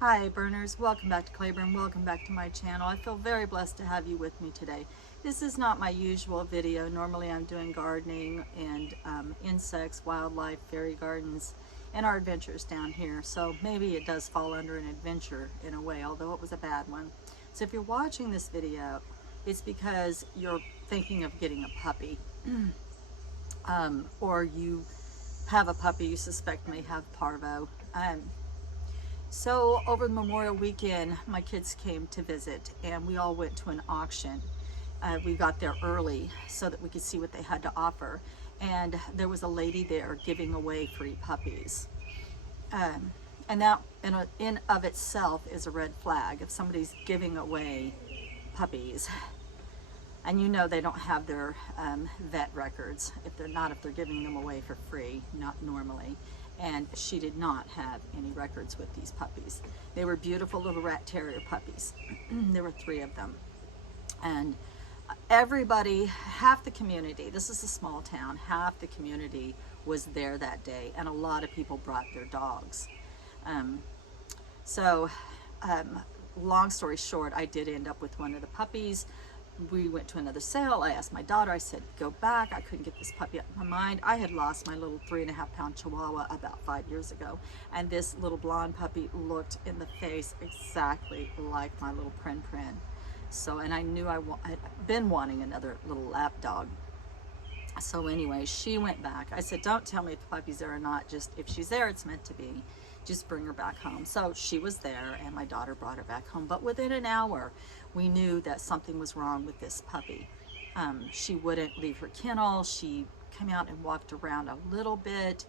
Hi Burners, welcome back to Claiborne, welcome back to my channel. I feel very blessed to have you with me today. This is not my usual video. Normally I'm doing gardening and insects, wildlife, fairy gardens, and our adventures down here. So maybe it does fall under an adventure in a way, although it was a bad one. So if you're watching this video, it's because you're thinking of getting a puppy or you have a puppy you suspect may have parvo. So over the Memorial Weekend, my kids came to visit and we all went to an auction. We got there early so that we could see what they had to offer. And there was a lady there giving away free puppies. And that in of itself is a red flag if somebody's giving away puppies. And you know they don't have their vet records if they're giving them away for free, not normally. And she did not have any records with these puppies. They were beautiful little rat terrier puppies. There were 3 of them. And everybody, half the community, this is a small town, half the community was there that day, and a lot of people brought their dogs. Long story short, I did end up with one of the puppies. We went to another sale. I asked my daughter, I said, go back. I couldn't get this puppy out of my mind. I had lost my little 3.5-pound Chihuahua about 5 years ago. And this little blonde puppy looked in the face exactly like my little Prin. So, and I knew I'd been wanting another little lap dog. So anyway, she went back. I said, don't tell me if the puppy's there or not. Just if she's there, it's meant to be. Just bring her back home. So she was there and my daughter brought her back home. But within an hour, we knew that something was wrong with this puppy. She wouldn't leave her kennel. She came out and walked around a little bit.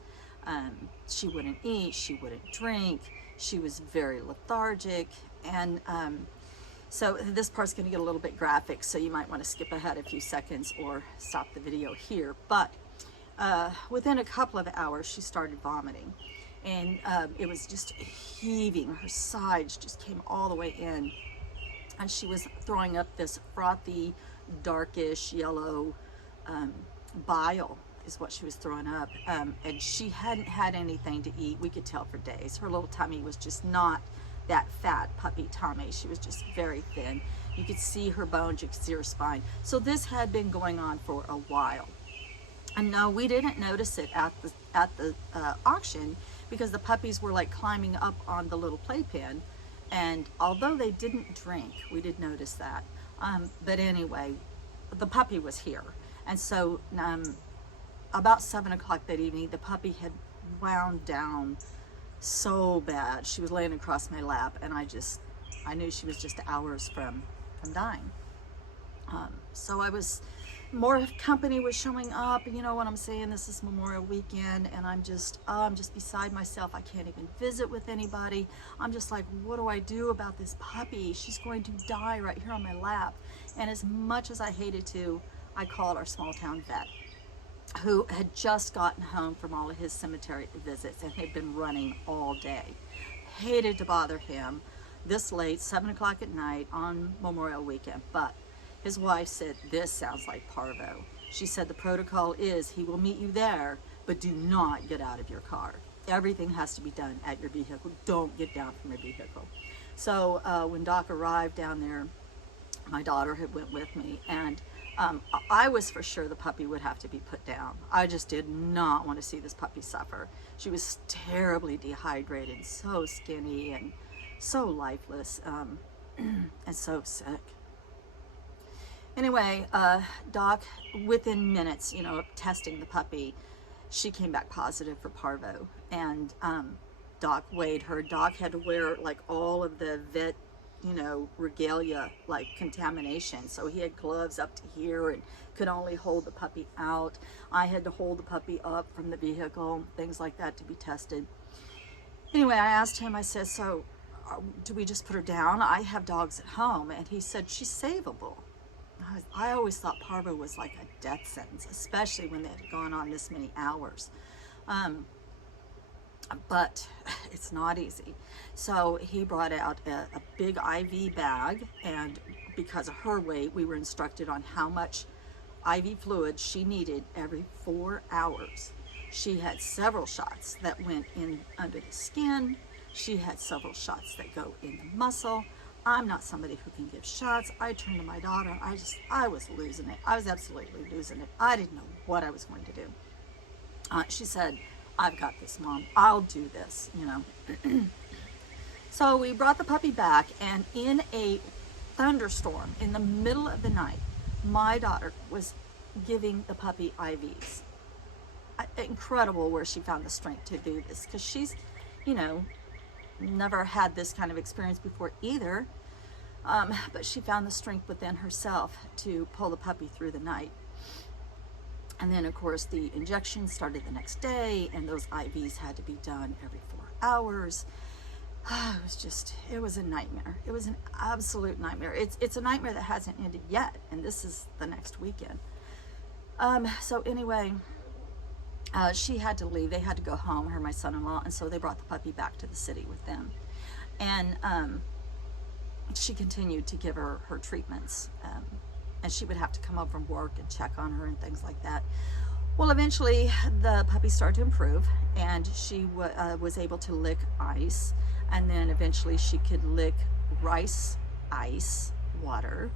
She wouldn't eat. She wouldn't drink. She was very lethargic. And so this part's going to get a little bit graphic, so you might want to skip ahead a few seconds or stop the video here. But within a couple of hours, she started vomiting. And it was just heaving. Her sides just came all the way in. And she was throwing up this frothy, darkish yellow bile is what she was throwing up. And she hadn't had anything to eat. We could tell for days. Her little tummy was just not that fat puppy tummy. She was just very thin. You could see her bones, you could see her spine. So this had been going on for a while. And no, we didn't notice it at the auction because the puppies were like climbing up on the little playpen. And although they didn't drink, we did notice that. But anyway, the puppy was here. And so about 7 o'clock that evening, the puppy had wound down so bad. She was laying across my lap and I knew she was just hours from dying. So more company was showing up, you know what I'm saying, this is Memorial Weekend, and I'm just beside myself. I can't even visit with anybody. I'm just like, what do I do about this puppy? She's going to die right here on my lap. And as much as I hated to, I called our small town vet, who had just gotten home from all of his cemetery visits and had been running all day. Hated to bother him this late, 7 o'clock at night on Memorial Weekend, but his wife said, this sounds like parvo. She said the protocol is he will meet you there, but do not get out of your car. Everything has to be done at your vehicle. Don't get down from your vehicle. So when Doc arrived down there, my daughter had went with me, and I was for sure the puppy would have to be put down. I just did not want to see this puppy suffer. She was terribly dehydrated, so skinny and so lifeless, and so sick. Anyway, Doc, within minutes, you know, of testing the puppy, she came back positive for parvo. And Doc weighed her. Doc had to wear like all of the vet, you know, regalia, like contamination. So he had gloves up to here and could only hold the puppy out. I had to hold the puppy up from the vehicle, things like that to be tested. Anyway, I asked him, I said, so do we just put her down? I have dogs at home. And he said, she's savable. I always thought parvo was like a death sentence, especially when they had gone on this many hours. But it's not easy. So he brought out a big IV bag, and because of her weight, we were instructed on how much IV fluid she needed every 4 hours. She had several shots that went in under the skin, She had several shots that go in the muscle. I'm not somebody who can give shots. I turned to my daughter. I was losing it. I was absolutely losing it. I didn't know what I was going to do. She said, I've got this, Mom. I'll do this, you know. So we brought the puppy back, and in a thunderstorm in the middle of the night, my daughter was giving the puppy IVs. Incredible where she found the strength to do this, because she's, you know, never had this kind of experience before either. But she found the strength within herself to pull the puppy through the night. And then, of course, the injections started the next day, and those IVs had to be done every 4 hours. It was a nightmare. It was an absolute nightmare. It's a nightmare that hasn't ended yet, and this is the next weekend. So anyway, she had to leave. They had to go home, her and my son-in-law, and so they brought the puppy back to the city with them. And she continued to give her treatments, and she would have to come up from work and check on her and things like that. Well, eventually the puppy started to improve, and she was able to lick ice, and then eventually she could lick rice, ice, water.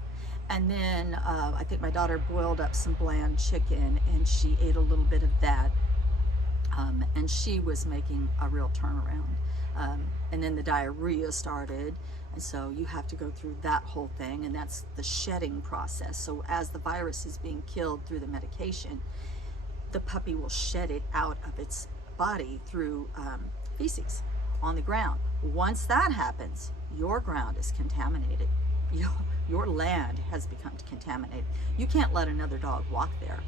And then I think my daughter boiled up some bland chicken, and she ate a little bit of that, and she was making a real turnaround. And then the diarrhea started, and so you have to go through that whole thing, and that's the shedding process. So as the virus is being killed through the medication, the puppy will shed it out of its body through feces on the ground. Once that happens, your ground is contaminated. Your land has become contaminated. You can't let another dog walk there.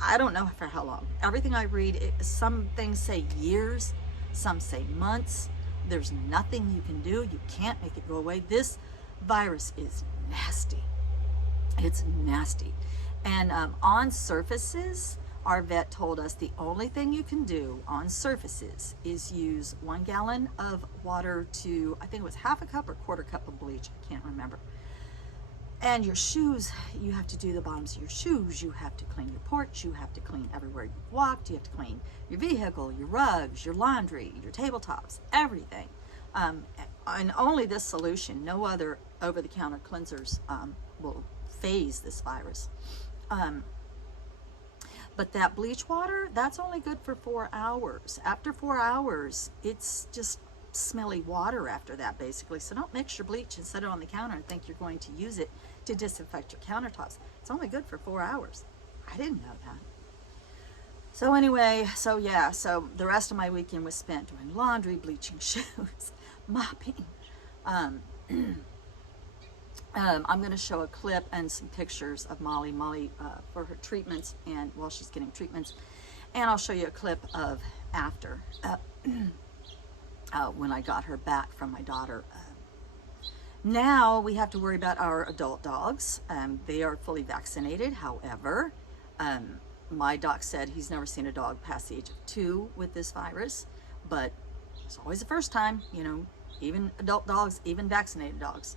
I don't know for how long. Everything I read, some things say years, some say months. There's nothing you can do. You can't make it go away. This virus is nasty. It's nasty. And on surfaces, our vet told us the only thing you can do on surfaces is use 1 gallon of water to, I think it was half a cup or quarter cup of bleach. I can't remember. And your shoes, you have to do the bottoms of your shoes. You have to clean your porch. You have to clean everywhere you've walked. You have to clean your vehicle, your rugs, your laundry, your tabletops, everything. And only this solution, no other over-the-counter cleansers will phase this virus. But that bleach water, that's only good for 4 hours. After 4 hours, it's just smelly water after that, basically. So don't mix your bleach and set it on the counter and think you're going to use it to disinfect your countertops. It's only good for 4 hours. I didn't know that. So anyway, so the rest of my weekend was spent doing laundry, bleaching shoes, mopping. I'm going to show a clip and some pictures of Mollie for her treatments, and while she's getting treatments, and I'll show you a clip of after when I got her back from my daughter. Now we have to worry about our adult dogs. They are fully vaccinated. However, my doc said he's never seen a dog past the age of 2 with this virus, but it's always the first time, you know, even adult dogs, even vaccinated dogs.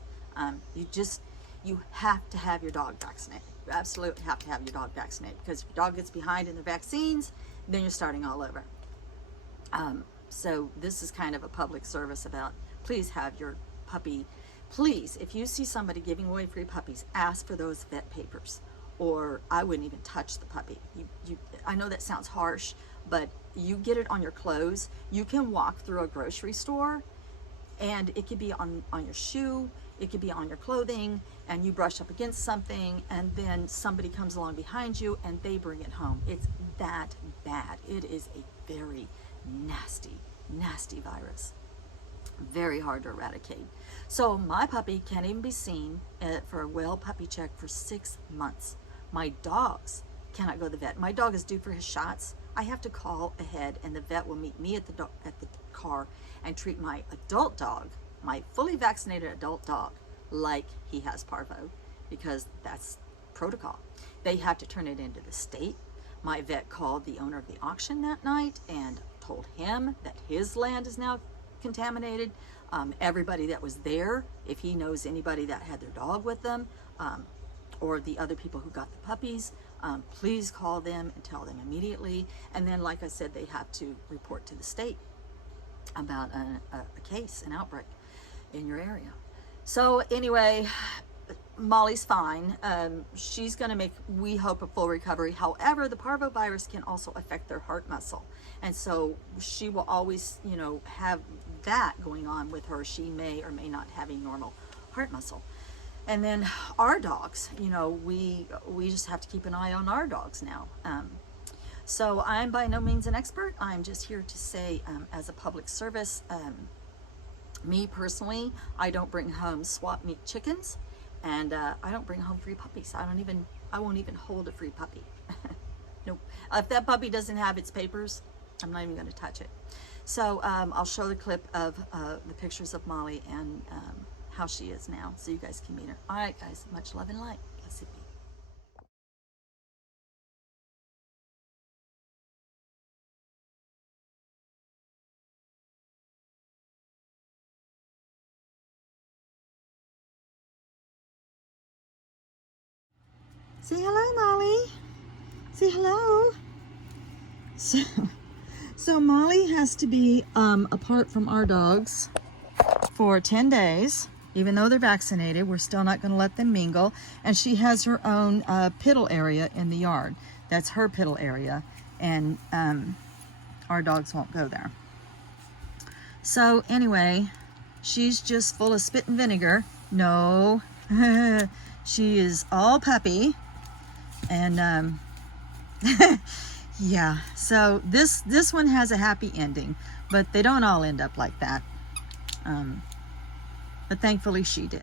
You have to have your dog vaccinated. You absolutely have to have your dog vaccinated, because if your dog gets behind in the vaccines, then you're starting all over. So this is kind of a public service about, please have your puppy. Please, if you see somebody giving away free puppies, ask for those vet papers, or I wouldn't even touch the puppy. I know that sounds harsh, but you get it on your clothes. You can walk through a grocery store, and it could be on your shoe, it could be on your clothing, and you brush up against something, and then somebody comes along behind you and they bring it home. It's that bad. It is a very nasty, nasty virus. Very hard to eradicate. So my puppy can't even be seen for a well puppy check for 6 months. My dogs cannot go to the vet. My dog is due for his shots. I have to call ahead, and the vet will meet me at the car and treat my adult dog, my fully vaccinated adult dog, like he has Parvo, because that's protocol. They have to turn it into the state. My vet called the owner of the auction that night and told him that his land is now contaminated. Everybody that was there, if he knows anybody that had their dog with them, or the other people who got the puppies, please call them and tell them immediately. And then, like I said, they have to report to the state. about a case, an outbreak in your area. So anyway, Mollie's fine. She's going to make, we hope, a full recovery. However, the parvovirus can also affect their heart muscle. And so she will always, you know, have that going on with her. She may or may not have a normal heart muscle. And then our dogs, you know, we just have to keep an eye on our dogs now. So I'm by no means an expert. I'm just here to say, as a public service, me personally, I don't bring home swap meat chickens, and I don't bring home free puppies. I won't even hold a free puppy. Nope. If that puppy doesn't have its papers, I'm not even going to touch it. So I'll show the clip of the pictures of Mollie and how she is now, so you guys can meet her. All right, guys, much love and light. Blessed be. Say hello, Mollie. Say hello. So Mollie has to be apart from our dogs for 10 days. Even though they're vaccinated, we're still not going to let them mingle. And she has her own piddle area in the yard. That's her piddle area. And our dogs won't go there. So anyway, she's just full of spit and vinegar. No, she is all puppy. And yeah, so this one has a happy ending, but they don't all end up like that. But thankfully she did.